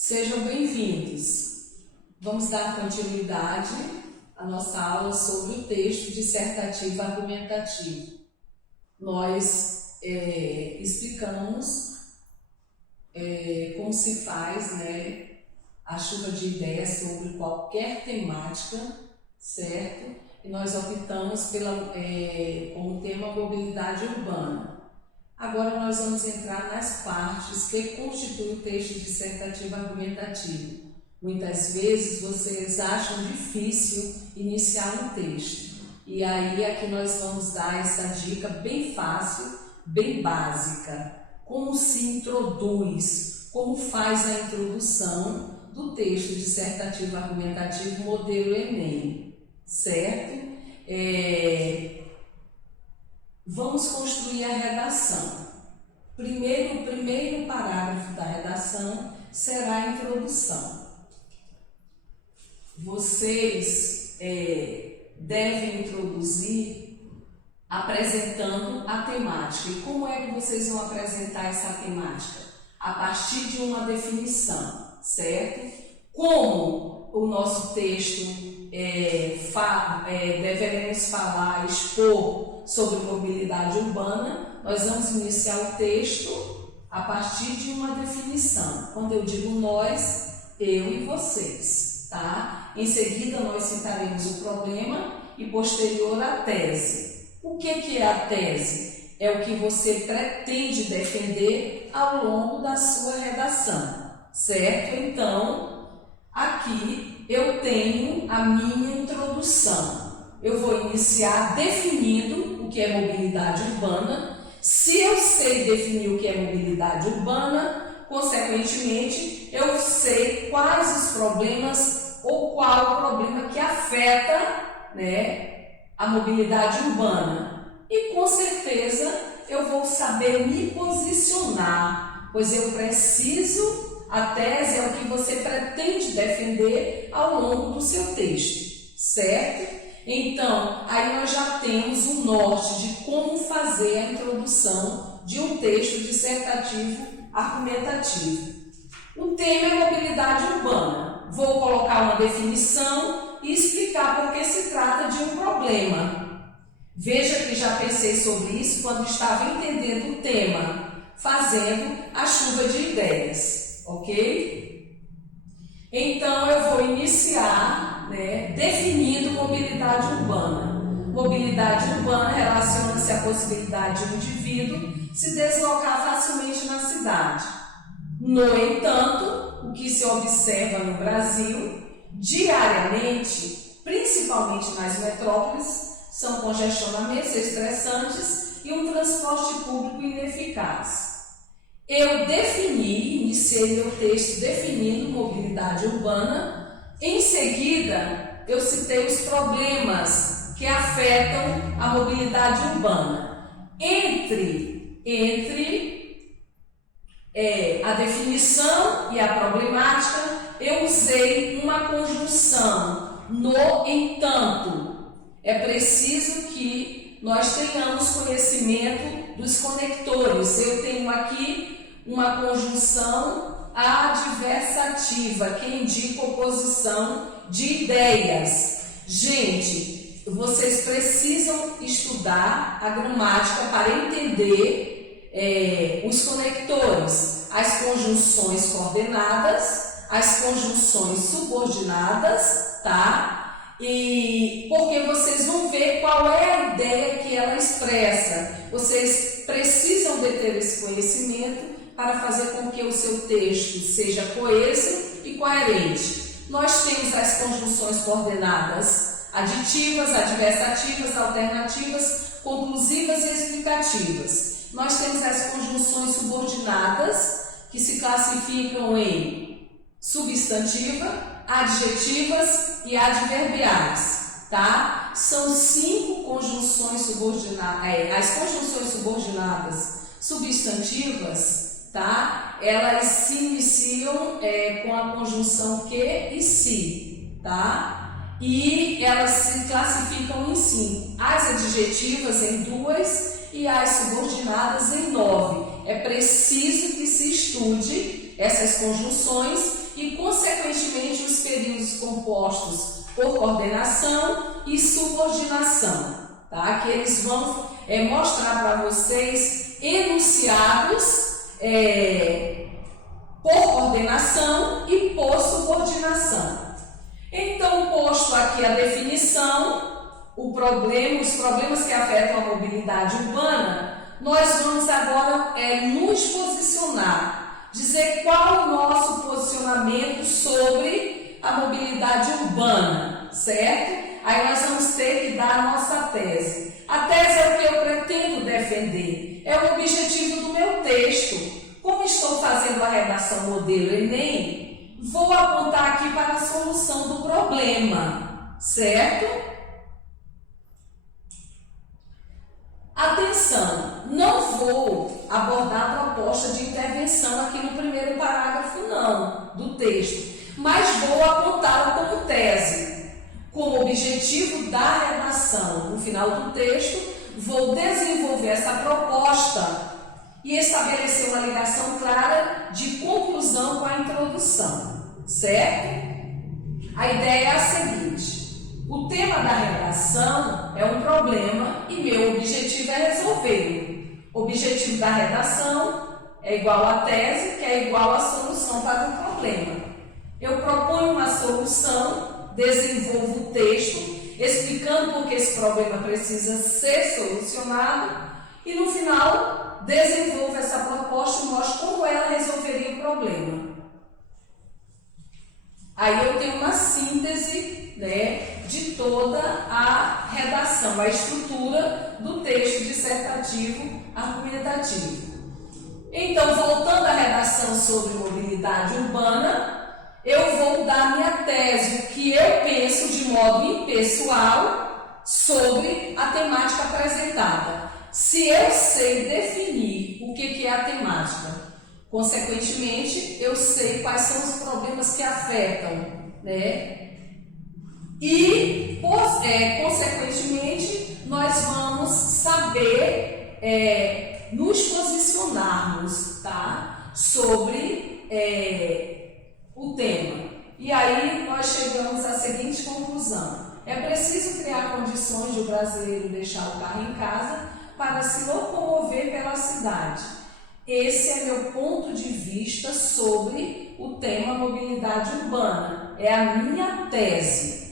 Sejam bem-vindos. Vamos dar continuidade à nossa aula sobre o texto dissertativo argumentativo. Nós explicamos como se faz a chuva de ideias sobre qualquer temática, certo? E nós optamos como tema mobilidade urbana. Agora nós vamos entrar nas partes que constituem o texto dissertativo argumentativo. Muitas vezes vocês acham difícil iniciar um texto. E aí aqui nós vamos dar essa dica bem fácil, bem básica. Como se introduz, como faz a introdução do texto dissertativo argumentativo modelo Enem, certo? Vamos construir a redação. O primeiro parágrafo da redação será a introdução. Vocês devem introduzir apresentando a temática. E como é que vocês vão apresentar essa temática? A partir de uma definição, certo? Como o nosso texto deveremos expor sobre mobilidade urbana, nós vamos iniciar o texto a partir de uma definição. Quando eu digo nós, eu e vocês, tá? Em seguida, nós citaremos o problema e posterior a tese. O que é a tese? É o que você pretende defender ao longo da sua redação, certo? Então, aqui eu tenho a minha introdução. Eu vou iniciar definindo o que é mobilidade urbana. Se eu sei definir o que é mobilidade urbana, consequentemente, eu sei quais os problemas ou qual o problema que afeta a mobilidade urbana. E com certeza eu vou saber me posicionar, pois eu preciso, a tese é o que você pretende defender ao longo do seu texto, certo? Então, aí nós já temos o norte de como fazer a introdução de um texto dissertativo argumentativo. O tema é mobilidade urbana. Vou colocar uma definição e explicar por que se trata de um problema. Veja que já pensei sobre isso quando estava entendendo o tema, fazendo a chuva de ideias, ok? Então, eu vou iniciar definindo mobilidade urbana. Mobilidade urbana relaciona-se à possibilidade de um indivíduo se deslocar facilmente na cidade. No entanto, o que se observa no Brasil diariamente, principalmente nas metrópoles, são congestionamentos estressantes e um transporte público ineficaz. Eu iniciei meu texto definindo mobilidade urbana. Em seguida, eu citei os problemas que afetam a mobilidade urbana. Entre a definição e a problemática, eu usei uma conjunção. No entanto, é preciso que nós tenhamos conhecimento dos conectores. Eu tenho aqui uma conjunção adversativa, que indica oposição de ideias. Gente, vocês precisam estudar a gramática para entender os conectores, as conjunções coordenadas, as conjunções subordinadas, tá? E porque vocês vão ver qual é a ideia que ela expressa. Vocês precisam de ter esse conhecimento para fazer com que o seu texto seja coeso e coerente. Nós temos as conjunções coordenadas aditivas, adversativas, alternativas, conclusivas e explicativas. Nós temos as conjunções subordinadas, que se classificam em substantiva, adjetivas e adverbiais, tá? São 5 conjunções subordinadas. As conjunções subordinadas substantivas, tá? Elas se iniciam com a conjunção que e se, tá? E elas se classificam em 5. As adjetivas em 2 e as subordinadas em 9. É preciso que se estude essas conjunções e, consequentemente, os períodos compostos por coordenação e subordinação, tá? Que eles vão mostrar para vocês enunciados por coordenação e por subordinação. Então, posto aqui a definição, os problemas que afetam a mobilidade urbana, nós vamos agora nos posicionar, dizer qual é o nosso posicionamento sobre a mobilidade urbana, certo? Aí nós vamos ter que dar a nossa tese. A tese é o que eu pretendo defender, é o objetivo do meu texto. Como estou fazendo a redação modelo Enem, vou apontar aqui para a solução do problema, certo? Atenção, não vou abordar a proposta de intervenção aqui no primeiro parágrafo, não, do texto, mas vou apontá-la como tese. Como objetivo da redação, no final do texto, vou desenvolver essa proposta e estabelecer uma ligação clara de conclusão com a introdução, certo? A ideia é a seguinte: o tema da redação é um problema e meu objetivo é resolvê-lo. O objetivo da redação é igual à tese, que é igual à solução para o problema. Eu proponho uma solução, desenvolvo o texto, explicando por que esse problema precisa ser solucionado e, no final, desenvolvo essa proposta e mostro como ela resolveria o problema. Aí eu tenho uma síntese, de toda a redação, a estrutura do texto dissertativo argumentativo. Então, voltando à redação sobre mobilidade urbana, eu vou dar minha tese, o que eu penso de modo impessoal sobre a temática apresentada. Se eu sei definir o que é a temática, consequentemente, eu sei quais são os problemas que afetam, E, consequentemente, nós vamos saber nos posicionarmos, tá? Sobre o tema. E aí nós chegamos à seguinte conclusão: é preciso criar condições de o brasileiro deixar o carro em casa para se locomover pela cidade. Esse é meu ponto de vista sobre o tema mobilidade urbana. É a minha tese.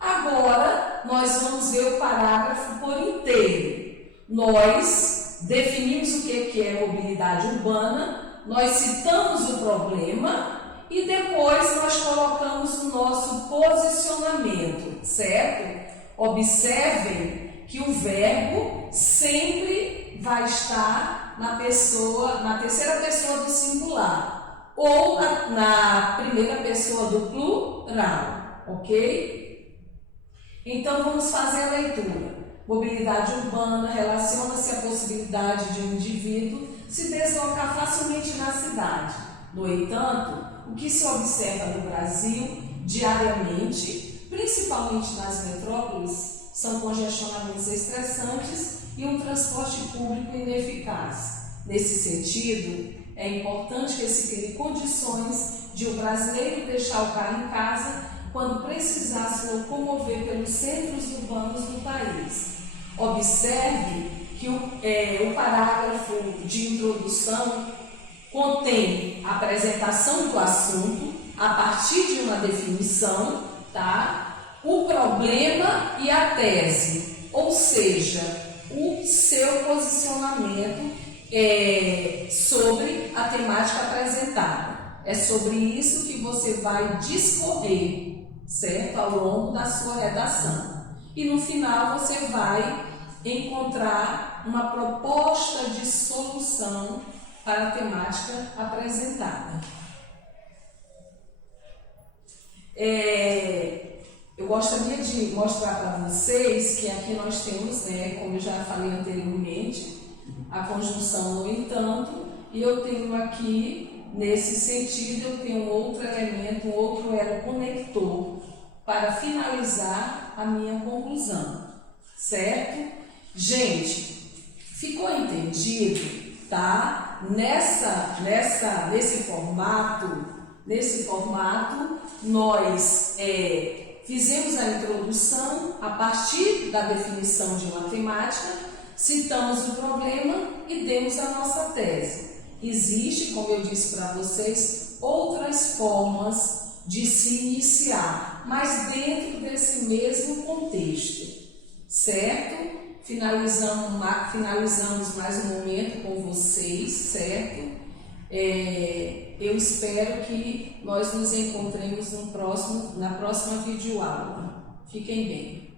Agora, nós vamos ver o parágrafo por inteiro. Nós definimos o que é mobilidade urbana, nós citamos o problema e depois nós colocamos o nosso posicionamento, certo? Observem que o verbo sempre vai estar na terceira pessoa do singular ou na primeira pessoa do plural, ok? Então, vamos fazer a leitura. Mobilidade urbana relaciona-se à possibilidade de um indivíduo se deslocar facilmente na cidade. No entanto, o que se observa no Brasil diariamente, principalmente nas metrópoles, são congestionamentos estressantes e um transporte público ineficaz. Nesse sentido, é importante que se crie condições de o brasileiro deixar o carro em casa quando precisar se locomover pelos centros urbanos do país. Observe que o parágrafo de introdução contém a apresentação do assunto a partir de uma definição, tá? O problema e a tese, ou seja, o seu posicionamento sobre a temática apresentada. É sobre isso que você vai discorrer, certo? Ao longo da sua redação. E no final você vai encontrar uma proposta de solução para a temática apresentada. Eu gostaria de mostrar para vocês que aqui nós temos, como eu já falei anteriormente, a conjunção no entanto, e eu tenho aqui, nesse sentido, eu tenho um outro elemento, um outro elo conector para finalizar a minha conclusão, certo? Gente, ficou entendido, tá? Nesse formato, Nesse formato, nós fizemos a introdução a partir da definição de matemática, citamos o problema e demos a nossa tese. Existe, como eu disse para vocês, outras formas de se iniciar, mas dentro desse mesmo contexto, certo? Finalizamos mais um momento com vocês, certo? Eu espero que nós nos encontremos na próxima videoaula. Fiquem bem.